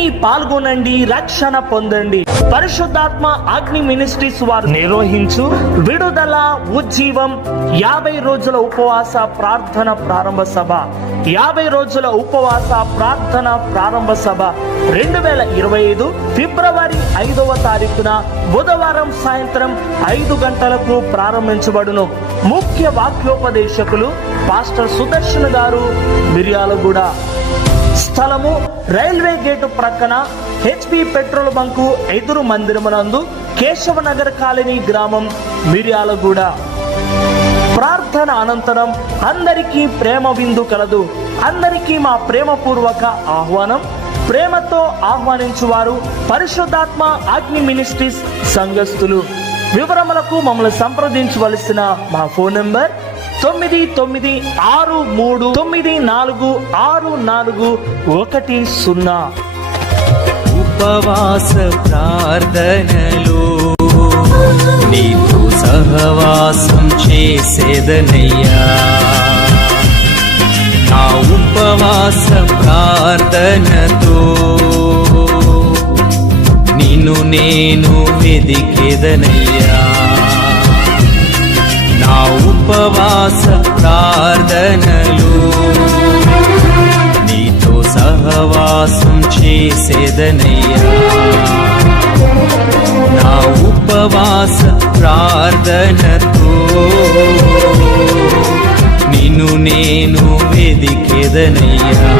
రండి, పాల్గొనండి, రక్షణ పొందండి. పరిశుద్ధాత్మ అగ్ని మినిస్ట్రీస్ వారు నిర్వహించు విడుదల ఉజ్జీవం 50 రోజుల ఉపవాస ప్రార్థన ప్రారంభ సభ 50 రోజుల ఉపవాస ప్రార్థన ప్రారంభ సభ 2025 ఫిబ్రవరి 5వ తారీఖున బుధవారం సాయంత్రం 5 గంటలకు ప్రారంభించబడును. ముఖ్య వాక్యోపదేశకులు పాస్టర్ సుదర్శన్ గారు, మిర్యాలగూడ. స్థలము రైల్వే గేటు ప్రక్కన HP పెట్రోల్ బంకు ఎదురు మందిరమునందు, కేశవనగర్ కాలనీ, గ్రామం, మిర్యాలగూడ. ప్రార్థన అనంతరం అందరికీ ప్రేమ విందు కలదు. అందరికీ మా ప్రేమపూర్వక ఆహ్వానం. ప్రేమతో ఆహ్వానించువారు పరిశుద్ధాత్మ అగ్ని మినిస్ట్రీస్ సంఘస్థులు. వివరములకు మమ్మల్ని సంప్రదించవలసిన మా ఫోన్ నంబర్ 9963946410. ఉపవాస ప్రార్థనలో నీతో సహవాసం చేసేదనయ్యా. నా ఉపవాస ప్రార్థనతో నిన్ను నేను వెదికేదనయ్యా. నా ఉపవాస ప్రార్థనలు నీతో సహవాసం చేసేదనయ్యా. నా ఉపవాస ప్రార్థనతో నిన్ను నేను వెదికేదనయ్యా.